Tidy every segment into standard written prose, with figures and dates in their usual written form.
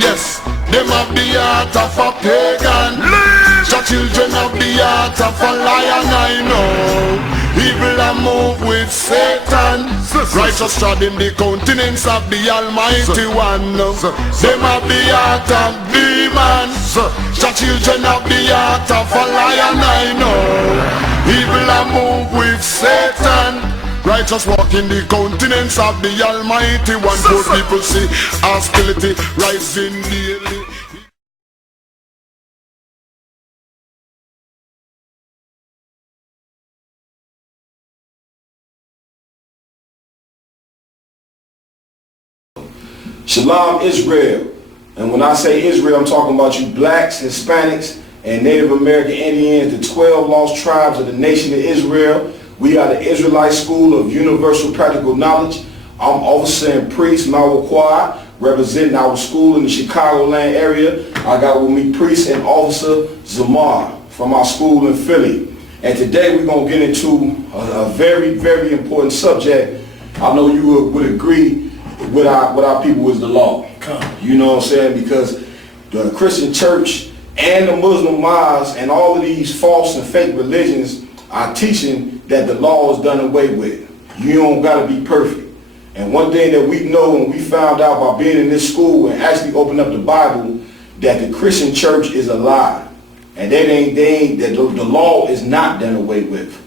Yes, them have the heart of a pagan. The children have the heart of a lion, I know. Evil a move with Satan. Righteous trod in the countenance of the Almighty One. Them have the heart of demons. The children have the heart of a lion, I know. Evil a move with Satan. Righteous walk in the countenance of the Almighty One. Good people see hostility rising daily. Shalom, Israel. And when I say Israel, I'm talking about you blacks, Hispanics, and Native American Indians, the 12 lost tribes of the nation of Israel. We are the Israelite School of Universal Practical Knowledge. I'm Officer and Priest Mawakwai, representing our school in the Chicagoland area. I got with me Priest and Officer Zamar from our school in Philly. And today we're going to get into a very, very important subject. I know you would agree with our people is the law. You know what I'm saying? Because the Christian church and the Muslim mosques and all of these false and fake religions are teaching that the law is done away with. You don't got to be perfect. And one thing that we know, and we found out by being in this school and actually opening up the Bible, that the Christian church is a lie. And that the law is not done away with.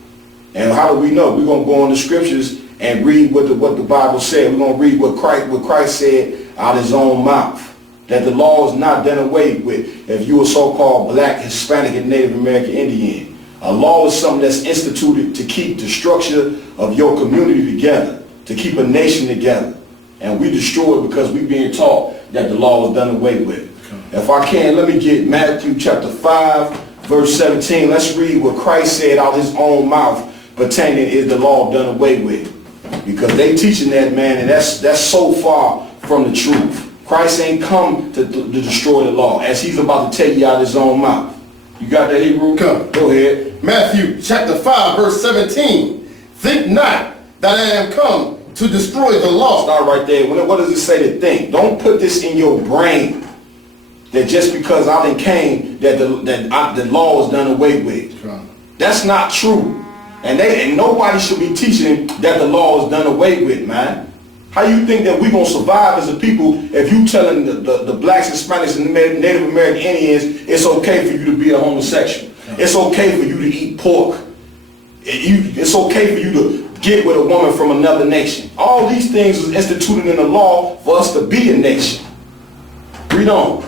And how do we know? We're going to go on the scriptures and read what the Bible said. We're going to read what Christ said out of his own mouth. That the law is not done away with if you're a so-called black, Hispanic, and Native American Indian. A law is something that's instituted to keep the structure of your community together, to keep a nation together. And we destroy it because we're being taught that the law is done away with. If I can, let me get Matthew chapter 5, verse 17. Let's read what Christ said out of his own mouth pertaining is the law done away with. Because they teaching that, man, and that's so far from the truth. Christ ain't come to destroy the law, as he's about to tell you out of his own mouth. You got that, Hebrew? Come. Go ahead. Matthew chapter 5, verse 17. Think not that I am come to destroy the law. Start right there. What does it say to think? Don't put this in your brain that just because I done came that the law is done away with. Come. That's not true. And nobody should be teaching that the law is done away with, man. How you think that we're going to survive as a people if you telling the blacks, Hispanics, and Native American Indians it's okay for you to be a homosexual? It's okay for you to eat pork. It's okay for you to get with a woman from another nation. All these things is instituted in the law for us to be a nation. Read on.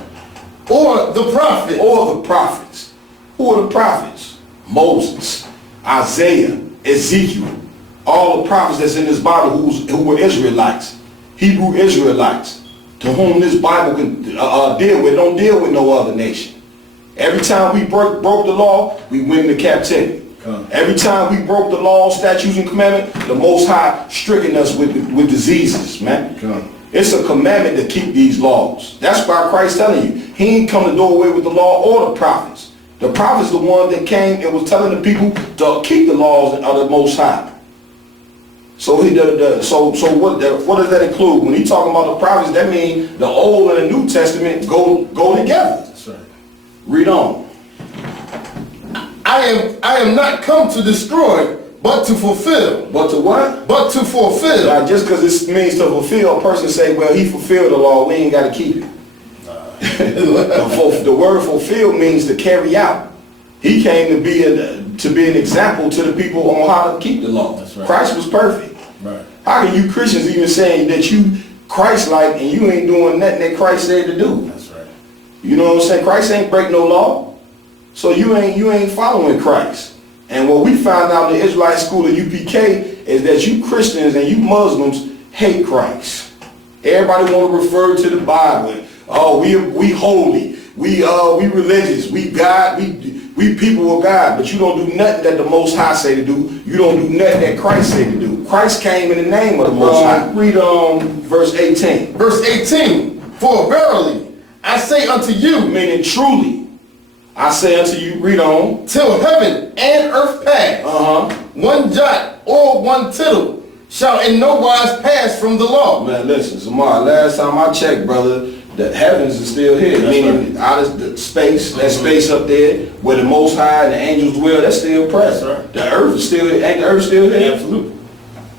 Or the prophets. Or the prophets. Who are the prophets? Moses, Isaiah, Ezekiel. All the prophets that's in this Bible who were Israelites, Hebrew Israelites, to whom this Bible can deal with. Don't deal with no other nation. Every time we broke the law, we went into captivity. Every time we broke the law, statutes, and commandments, the Most High stricken us with diseases, man. It's a commandment to keep these laws. That's why Christ telling you, he ain't come to do away with the law or the prophets. The prophets the one that came and was telling the people to keep the laws of the Most High. So what does that include? When he talking about the prophets, that means the Old and the New Testament go together. That's right. Read on. I am not come to destroy, but to fulfill. But to what? But to fulfill. Now, just because this means to fulfill, a person say, well, he fulfilled the law, we ain't got to keep it. The word fulfill means to carry out. He came to be an example to the people on how to keep the law. That's right. Christ was perfect. Right. How can you Christians even saying that you Christ-like and you ain't doing nothing that Christ said to do? That's right. You know what I'm saying? Christ ain't break no law. So you ain't following Christ. And what we found out in the Israelite school of UPK is that you Christians and you Muslims hate Christ. Everybody want to refer to the Bible. Oh, we holy. We religious. We God. We people of God. But you don't do nothing that the Most High say to do. You don't do nothing that Christ say to do. Christ came in the name of the Most High. Read verse 18. Verse 18. For verily I say unto you, Meaning truly, I say unto you, read on. Till heaven and earth pass, one jot or one tittle shall in no wise pass from the law. Man, listen, Zamar, last time I checked, brother, The heavens is still here, meaning out of the space, that space up there where the Most High and the angels dwell, that's still present. That's right. The earth is still, ain't the earth still here? Absolutely.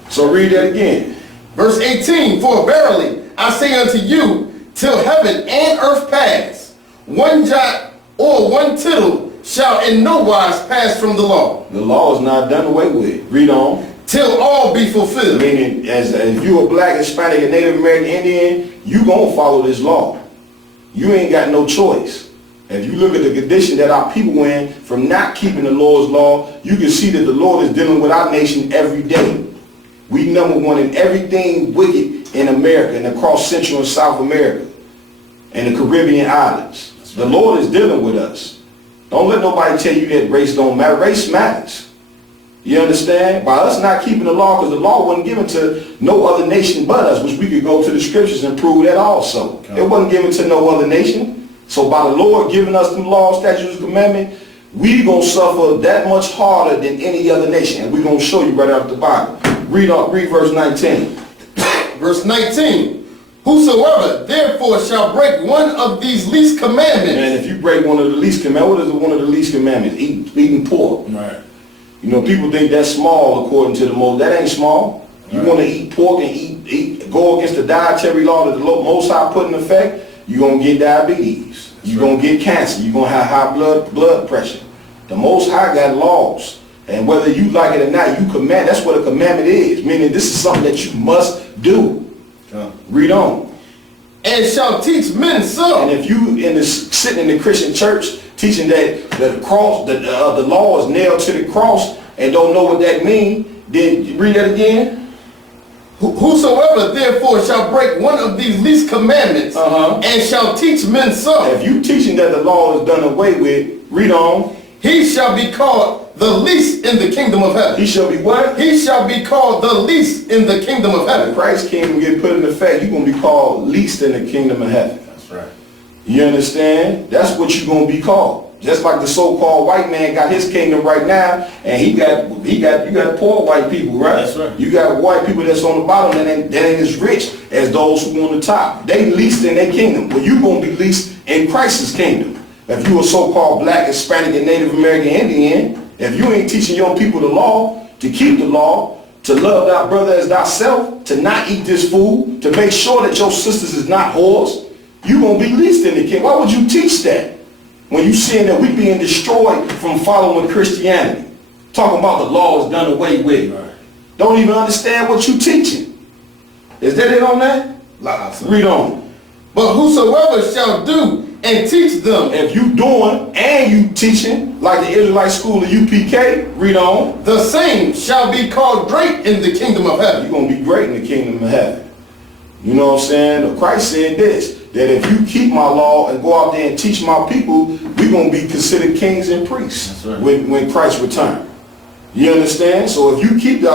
So read that again. Verse 18, for verily I say unto you, till heaven and earth pass, one jot or one tittle shall in no wise pass from the law. The law is not done away with. Read on. Till all be fulfilled. Meaning, as if you a black, Hispanic, and Native American Indian, you gonna follow this law. You ain't got no choice. If you look at the condition that our people in from not keeping the Lord's law, you can see that the Lord is dealing with our nation every day. We number one in everything wicked in America and across Central and South America and the Caribbean islands. The Lord is dealing with us. Don't let nobody tell you that race don't matter. Race matters. You understand? By us not keeping the law, because the law wasn't given to no other nation but us, which we could go to the scriptures and prove that also. Okay. It wasn't given to no other nation. So by the Lord giving us the law, statutes, and commandments, we gonna suffer that much harder than any other nation. And we're gonna show you right out of the Bible. Read verse 19. Verse 19. Whosoever therefore shall break one of these least commandments. And if you break one of the least commandments, what is one of the least commandments? Eating pork. Right. You know, people think that's small according to the Most. That ain't small. You want to eat pork and go against the dietary law that the Most High put in effect, you're going to get diabetes. You're going to get cancer. You're going to have high blood pressure. The Most High got laws. And whether you like it or not, you command. That's what a commandment is. Meaning this is something that you must do. Read on. And shall teach men so. And if you sitting in the Christian church teaching that the cross, the law is nailed to the cross and don't know what that means, then read that again. Whosoever therefore shall break one of these least commandments and shall teach men so. If you teaching that the law is done away with, read on. He shall be called the least in the kingdom of heaven. He shall be what? He shall be called the least in the kingdom of heaven. When Christ's kingdom get put in effect, you're going to be called least in the kingdom of heaven. That's right. You understand? That's what you're going to be called. Just like the so-called white man got his kingdom right now, and you got poor white people, right? That's right. You got white people that's on the bottom that ain't as rich as those who on the top. They least in their kingdom. Well, you're going to be least in Christ's kingdom. If you a so-called black, Hispanic, and Native American Indian, if you ain't teaching your people the law, to keep the law, to love thy brother as thyself, to not eat this food, to make sure that your sisters is not whores, you're going to be least in the kingdom. Why would you teach that? When you seeing that we being destroyed from following Christianity. Talking about the law is done away with. Right. Don't even understand what you teaching. Is that it on that? Read on. But whosoever shall do and teach them. If you doing and you teaching, like the Israelite school of UPK, read on. The same shall be called great in the kingdom of heaven. You're going to be great in the kingdom of heaven. You know what I'm saying? Christ said this, that if you keep my law and go out there and teach my people, we're going to be considered kings and priests. That's right. when Christ returns. You understand? So if you keep the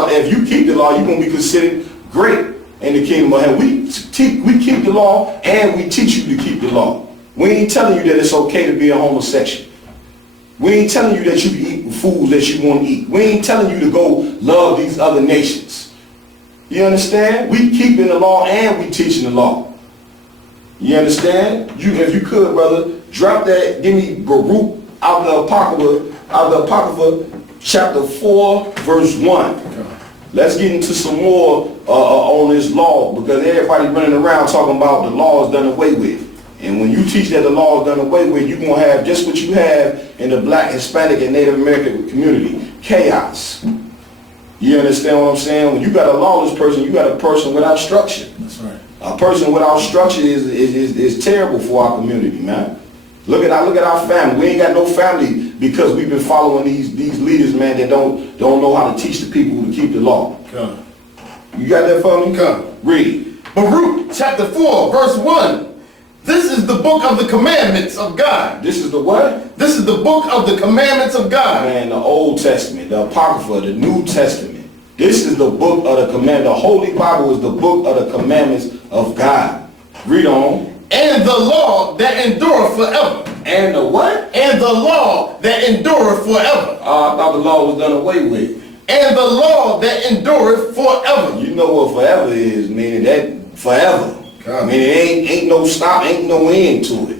law, you're going to be considered great in the kingdom of heaven. We keep the law and we teach you to keep the law. We ain't telling you that it's okay to be a homosexual. We ain't telling you that you can eat foods that you want to eat. We ain't telling you to go love these other nations. You understand? We keeping the law and we teaching the law. You understand? If you could, brother, drop that. Give me Baruch out of the Apocrypha, chapter 4, verse 1. Let's get into some more on this law, because everybody running around talking about the law is done away with. And when you teach that the law is done away with, you're going to have just what you have in the black, Hispanic, and Native American community. Chaos. You understand what I'm saying? When you got a lawless person, you got a person without structure. That's right. A person without structure is terrible for our community, man. Look at our family. We ain't got no family because we've been following these leaders, man, that don't know how to teach the people to keep the law. Come. You got that for me? Come. Read. Baruch chapter 4, verse 1. This is the book of the commandments of God. This is the what? This is the book of the commandments of God. Man, the Old Testament, the Apocrypha, the New Testament. This is the book of the commandments. The Holy Bible is the book of the commandments of God. Read on. And the law that endureth forever. And the what? And the law that endureth forever. I thought the law was done away with. And the law that endureth forever. You know what forever is, meaning that forever. I mean, it ain't no stop, ain't no end to it.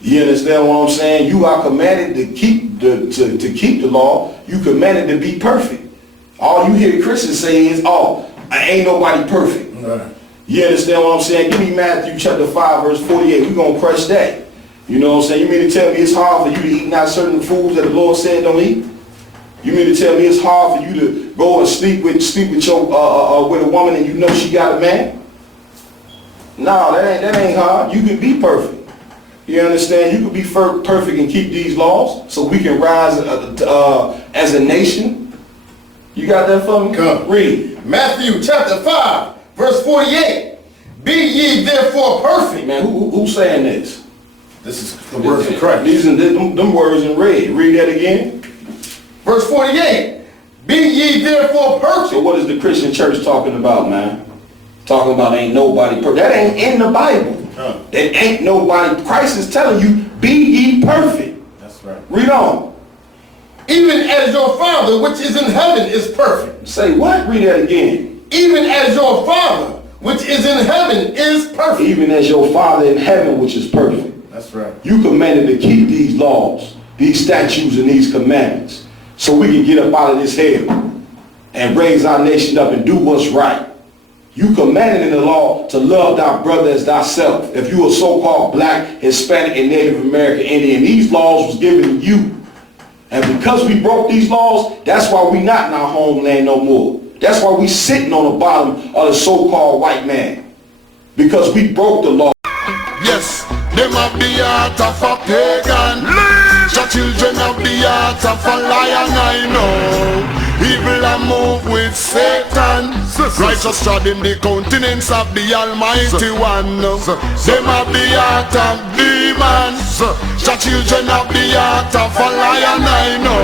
You understand what I'm saying? You are commanded to keep to keep the law. You commanded to be perfect. All you hear Christians say is, "Oh, ain't nobody perfect." You understand what I'm saying? Give me Matthew chapter 5, verse 48. We're gonna crush that. You know what I'm saying? You mean to tell me it's hard for you to eat not certain foods that the Lord said don't eat? You mean to tell me it's hard for you to go and sleep with your with a woman and you know she got a man? No, that ain't hard. You can be perfect. You understand? You can be perfect and keep these laws so we can rise as a nation. You got that for me? Come. Read. Matthew chapter 5, verse 48. Be ye therefore perfect. Man, who's saying this? This is the words of Christ. These are them words in red. Read that again. Verse 48. Be ye therefore perfect. So what is the Christian church talking about, man? Talking about ain't nobody perfect. That ain't in the Bible. That ain't nobody. Christ is telling you, be ye perfect. That's right. Read on. Even as your Father which is in heaven is perfect. Say what? Read that again. Even as your Father which is in heaven is perfect. Even as your Father in heaven which is perfect. That's right. You commanded to keep these laws, these statutes, and these commandments so we can get up out of this hell and raise our nation up and do what's right. You commanded in the law to love thy brother as thyself. If you are so-called black, Hispanic, and Native American Indian, these laws was given to you. And because we broke these laws, that's why we not in our homeland no more. That's why we sitting on the bottom of the so-called white man. Because we broke the law. Yes, them have the heart of a pagan. The children have the heart of a lion, I know. Evil and move with Satan. Righteous trod in the countenance of the Almighty One. Them have the heart of demons. The children have the heart of a lion, I know.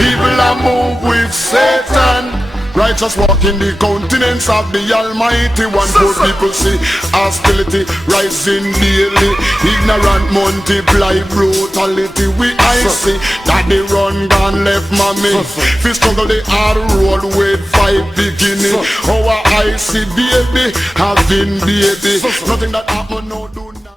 Evil and move with Satan. Righteous walk in the countenance of the Almighty One. Good people see hostility rising daily. Ignorant multiply brutality. I see that they run gone left mommy. Fi struggle the hard road with fight beginning. Our I see baby having baby. Nothing that happen no do.